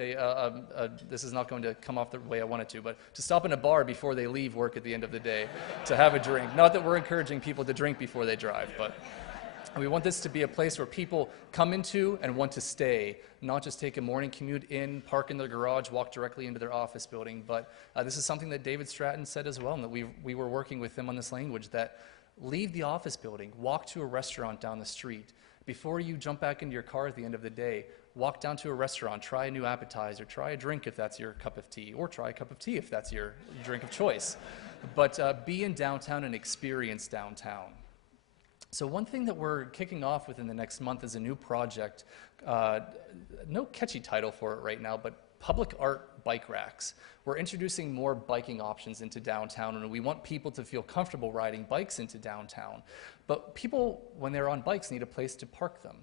this is not going to come off the way I want it to, but to stop in a bar before they leave work at the end of the day to have a drink. Not that we're encouraging people to drink before they drive, but we want this to be a place where people come into and want to stay, not just take a morning commute in, park in their garage, walk directly into their office building. But this is something that David Stratton said as well, and that we were working with him on this language, that leave the office building, walk to a restaurant down the street. Before you jump back into your car at the end of the day, walk down to a restaurant, try a new appetizer, try a drink if that's your cup of tea, or try a cup of tea if that's your drink of choice. But be in downtown and experience downtown. So one thing that we're kicking off within the next month is a new project, no catchy title for it right now, but public art bike racks. We're introducing more biking options into downtown, and we want people to feel comfortable riding bikes into downtown. But people, when they're on bikes, need a place to park them.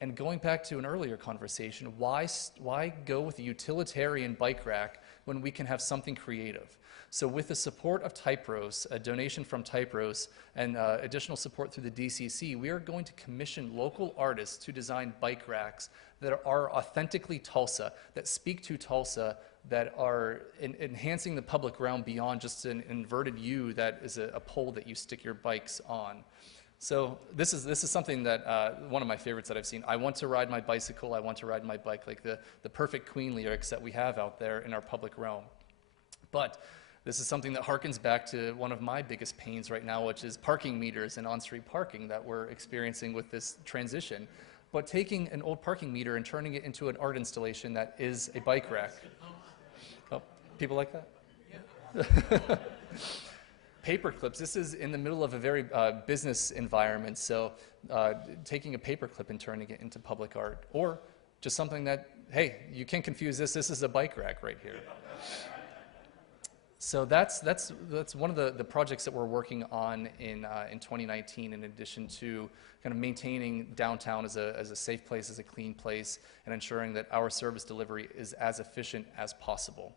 And going back to an earlier conversation, why go with a utilitarian bike rack when we can have something creative? So with the support of Typros, a donation from Typros, and additional support through the DCC, we are going to commission local artists to design bike racks that are authentically Tulsa, that speak to Tulsa, that are enhancing the public realm beyond just an inverted U that is a pole that you stick your bikes on. So this is something that, one of my favorites that I've seen. I want to ride my bicycle, I want to ride my bike, like the perfect Queen lyrics that we have out there in our public realm. But this is something that harkens back to one of my biggest pains right now, which is parking meters and on-street parking that we're experiencing with this transition. But taking an old parking meter and turning it into an art installation that is a bike rack. Oh, people like that? Yeah. Paper clips. This is in the middle of a very business environment, so taking a paper clip and turning it into public art, or just something that, hey, you can't confuse this. This is a bike rack right here. So that's one of the projects that we're working on in 2019, in addition to kind of maintaining downtown as a safe place, as a clean place, and ensuring that our service delivery is as efficient as possible.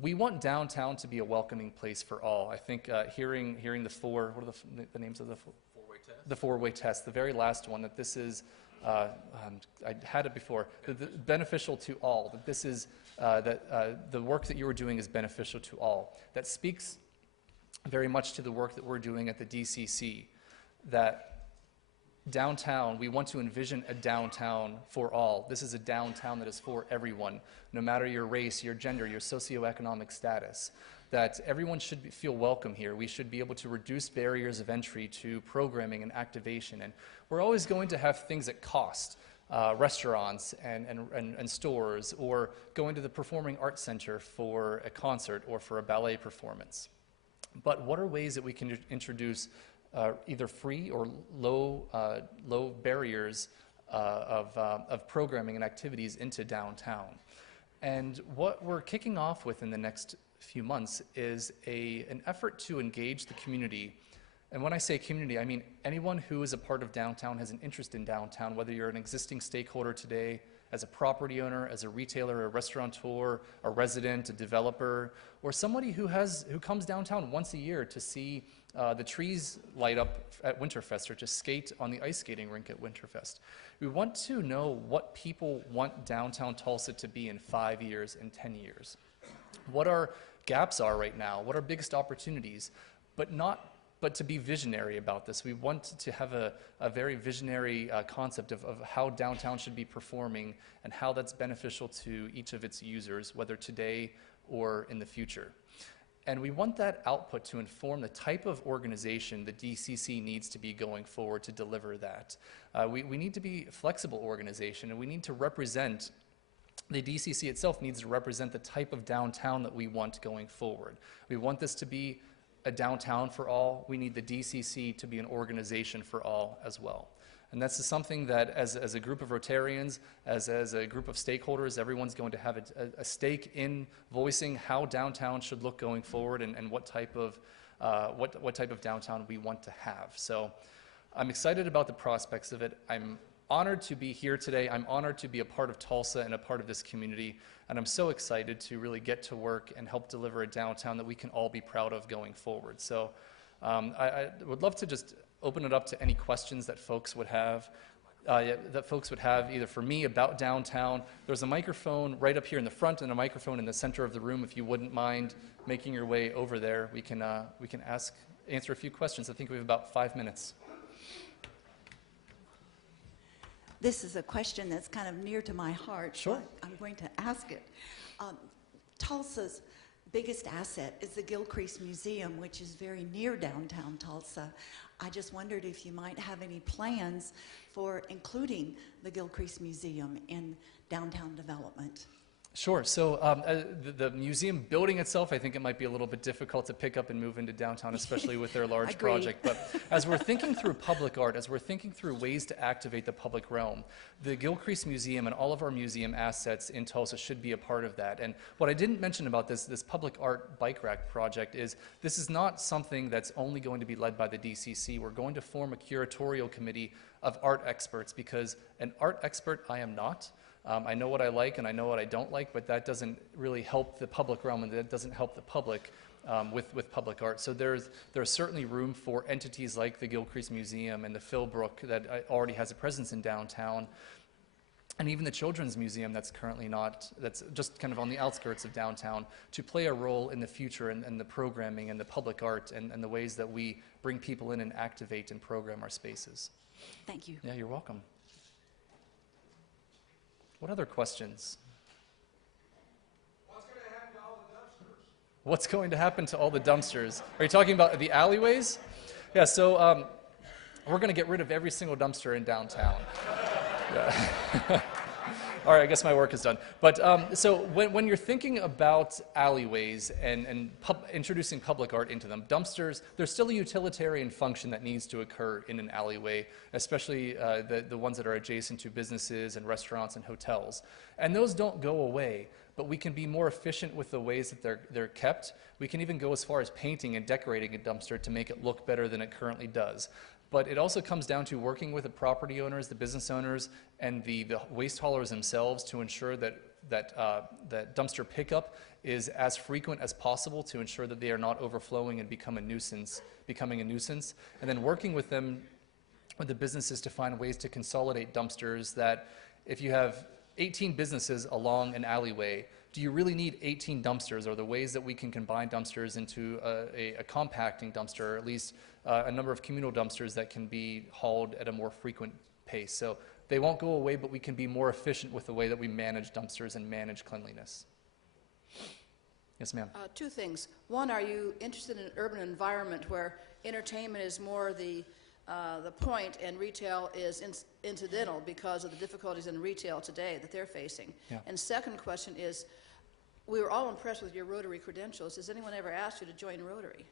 We want downtown to be a welcoming place for all. I think hearing the four, what are the names of the four-way test? The four-way test, the very last one, that this is, I had it before, beneficial to all, that this is, the work that you are doing is beneficial to all. That speaks very much to the work that we're doing at the DCC, that downtown, we want to envision a downtown for all. This is a downtown that is for everyone, no matter your race, your gender, your socioeconomic status, that everyone should feel welcome here. We should be able to reduce barriers of entry to programming and activation. And we're always going to have things that cost, restaurants and stores, or going to the Performing Arts Center for a concert or for a ballet performance. But what are ways that we can introduce either free or low barriers of programming and activities into downtown? And what we're kicking off with in the next few months is an effort to engage the community. And when I say community, I mean anyone who is a part of downtown, has an interest in downtown, whether you're an existing stakeholder today, as a property owner, as a retailer, a restaurateur, a resident, a developer, or somebody who comes downtown once a year to see the trees light up at Winterfest, or to skate on the ice skating rink at Winterfest. We want to know what people want downtown Tulsa to be in 5 years and 10 years. What our gaps are right now, what our biggest opportunities, but to be visionary about this. We want to have a very visionary concept of how downtown should be performing and how that's beneficial to each of its users, whether today or in the future. And we want that output to inform the type of organization the DCC needs to be going forward to deliver that. We need to be a flexible organization, and we need to represent, the DCC itself needs to represent the type of downtown that we want going forward. We want this to be a downtown for all. We need the DCC to be an organization for all as well. And that's something that as a group of Rotarians, as a group of stakeholders, everyone's going to have a stake in voicing how downtown should look going forward, and what type of downtown we want to have. So I'm excited about the prospects of it. I'm honored to be here today. I'm honored to be a part of Tulsa and a part of this community. And I'm so excited to really get to work and help deliver a downtown that we can all be proud of going forward. So I would love to just open it up to any questions that folks would have. Either for me about downtown. There's a microphone right up here in the front and a microphone in the center of the room. If you wouldn't mind making your way over there, we can answer a few questions. I think we have about 5 minutes. This is a question that's kind of near to my heart. Sure. So I'm going to ask it. Tulsa's biggest asset is the Gilcrease Museum, which is very near downtown Tulsa. I just wondered if you might have any plans for including the Gilcrease Museum in downtown development. Sure. So the museum building itself, I think it might be a little bit difficult to pick up and move into downtown, especially with their large project. But as we're thinking through public art, as we're thinking through ways to activate the public realm, the Gilcrease Museum and all of our museum assets in Tulsa should be a part of that. And what I didn't mention about this public art bike rack project is this is not something that's only going to be led by the DCC. We're going to form a curatorial committee of art experts, because an art expert I am not. I know what I like and I know what I don't like, but that doesn't really help the public realm, and that doesn't help the public with public art. So there's certainly room for entities like the Gilcrease Museum and the Philbrook that already has a presence in downtown, and even the Children's Museum that's just kind of on the outskirts of downtown, to play a role in the future and the programming and the public art and the ways that we bring people in and activate and program our spaces. Thank you. Yeah, you're welcome. What other questions? What's going to happen to all the dumpsters? Are you talking about the alleyways? Yeah, so we're going to get rid of every single dumpster in downtown. Yeah. All right, I guess my work is done. But so when you're thinking about alleyways and introducing public art into them, dumpsters, there's still a utilitarian function that needs to occur in an alleyway, especially the ones that are adjacent to businesses and restaurants and hotels. And those don't go away, but we can be more efficient with the ways that they're kept. We can even go as far as painting and decorating a dumpster to make it look better than it currently does. But it also comes down to working with the property owners, the business owners, and the waste haulers themselves to ensure that dumpster pickup is as frequent as possible to ensure that they are not overflowing and becoming a nuisance. And then working with them, with the businesses, to find ways to consolidate dumpsters, that if you have 18 businesses along an alleyway, do you really need 18 dumpsters? Or the ways that we can combine dumpsters into a compacting dumpster, or at least a number of communal dumpsters that can be hauled at a more frequent pace. So they won't go away, but we can be more efficient with the way that we manage dumpsters and manage cleanliness. Yes, ma'am. Two things. One, are you interested in an urban environment where entertainment is more the point and retail is incidental because of the difficulties in retail today that they're facing? Yeah. And second question is, we were all impressed with your Rotary credentials. Has anyone ever asked you to join Rotary?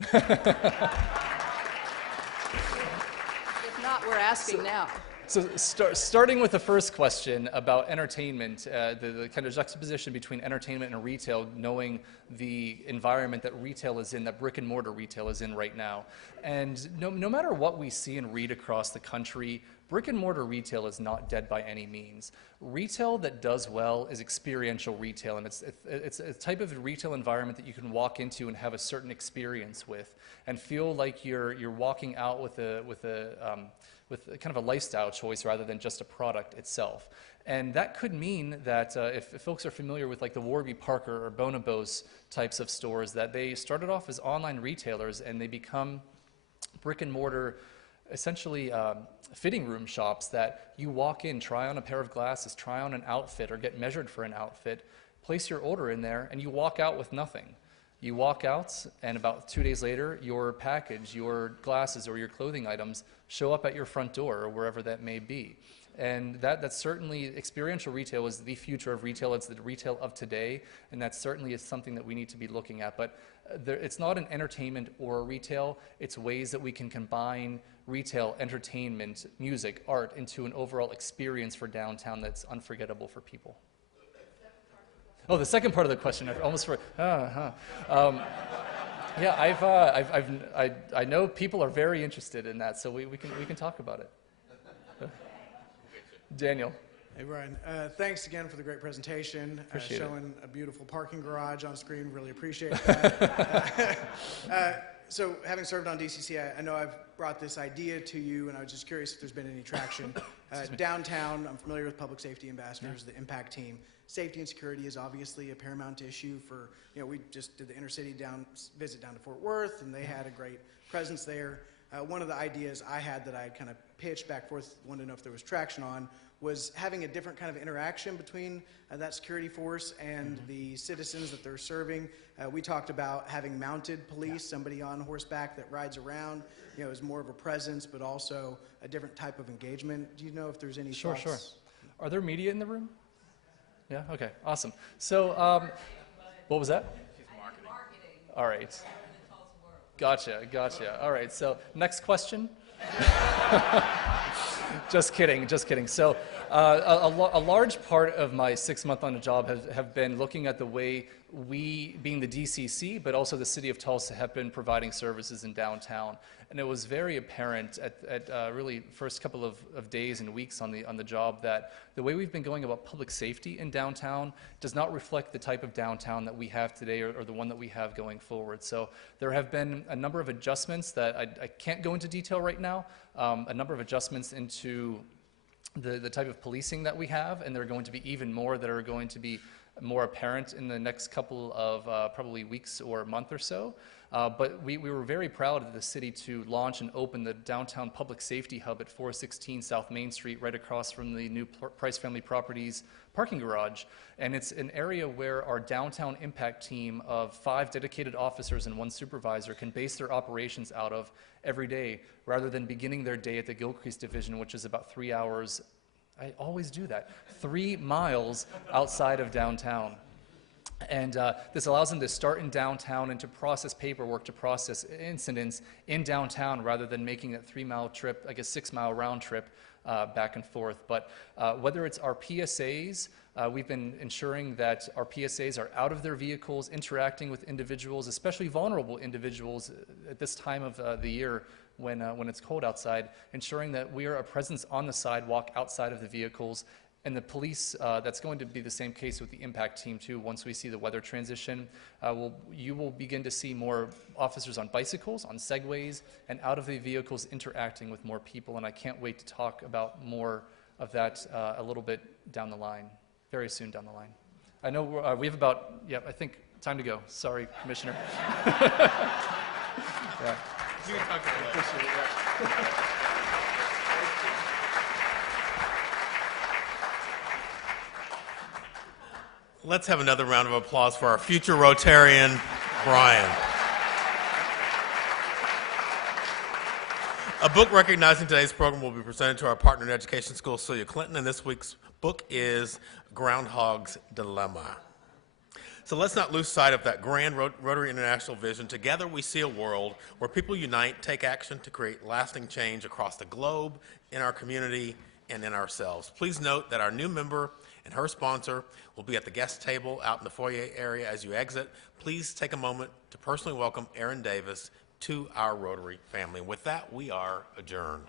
If not, we're asking now. So starting with the first question about entertainment, the kind of juxtaposition between entertainment and retail, knowing the environment that retail is in, that brick and mortar retail is in right now. And no matter what we see and read across the country, brick and mortar retail is not dead by any means. Retail that does well is experiential retail, and it's a type of retail environment that you can walk into and have a certain experience with, and feel like you're walking out with kind of a lifestyle choice rather than just a product itself. And that could mean that if folks are familiar with like the Warby Parker or Bonobos types of stores, that they started off as online retailers and they become brick and mortar, essentially fitting room shops that you walk in, try on a pair of glasses, try on an outfit, or get measured for an outfit, place your order in there, and you walk out with nothing. You walk out, and about 2 days later, your package, your glasses, or your clothing items show up at your front door, or wherever that may be. And that's certainly, experiential retail is the future of retail. It's the retail of today, and that certainly is something that we need to be looking at. But it's not an entertainment or a retail. It's ways that we can combine retail, entertainment, music, art into an overall experience for downtown that's unforgettable for people. Oh, the second part of the question, I almost forgot. Yeah, I know people are very interested in that, so we can talk about it. Daniel. Hey, Brian. Thanks again for the great presentation. Appreciate showing a beautiful parking garage on screen. Really appreciate that. So, having served on DCC, I know I've brought this idea to you, and I was just curious if there's been any traction. Downtown, I'm familiar with Public Safety Ambassadors, the impact team. Safety and security is obviously a paramount issue for, we just did the intercity visit down to Fort Worth, and they had a great presence there. One of the ideas I had that I kind of pitched back and forth, wanted to know if there was traction on, was having a different kind of interaction between that security force and the citizens that they're serving. We talked about having mounted police, somebody on horseback that rides around, is more of a presence, but also a different type of engagement. Do you know if there's any thoughts? Sure. Are there media in the room? Yeah, okay, awesome. So, what was that? All right. Gotcha. All right, so next question. Just kidding. So a large part of my 6 month on the job have been looking at the way we, being the DCC, but also the City of Tulsa, have been providing services in downtown. And it was very apparent at really first couple of days and weeks on the job that the way we've been going about public safety in downtown does not reflect the type of downtown that we have today or the one that we have going forward. So there have been a number of adjustments that I can't go into detail right now, a number of adjustments into the type of policing that we have, and there are going to be even more that are going to be more apparent in the next couple of probably weeks or month or so. But we were very proud of the city to launch and open the Downtown Public Safety Hub at 416 South Main Street, right across from the new Price Family Properties parking garage. And it's an area where our downtown impact team of 5 dedicated officers and 1 supervisor can base their operations out of every day, rather than beginning their day at the Gilcrease Division, which is about 3 hours. I always do that. 3 miles outside of downtown. And this allows them to start in downtown and to process paperwork, to process incidents in downtown, rather than making that 3-mile trip, I guess 6-mile round trip back and forth. But whether it's our PSAs, we've been ensuring that our PSAs are out of their vehicles, interacting with individuals, especially vulnerable individuals at this time of the year when it's cold outside, ensuring that we are a presence on the sidewalk outside of the vehicles. And the police, that's going to be the same case with the impact team too. Once we see the weather transition, you will begin to see more officers on bicycles, on segways, and out of the vehicles interacting with more people. And I can't wait to talk about more of that a little bit down the line, very soon down the line. I know we have about, I think time to go. Sorry, Commissioner. Yeah. You can talk to her later. Let's have another round of applause for our future Rotarian, Brian. A book recognizing today's program will be presented to our partner in Education School, Celia Clinton, and this week's book is Groundhog's Dilemma. So let's not lose sight of that grand Rotary International vision. Together we see a world where people unite, take action to create lasting change across the globe, in our community, and in ourselves. Please note that our new member and her sponsor will be at the guest table out in the foyer area as you exit. Please take a moment to personally welcome Erin Davis to our Rotary family. With that, we are adjourned.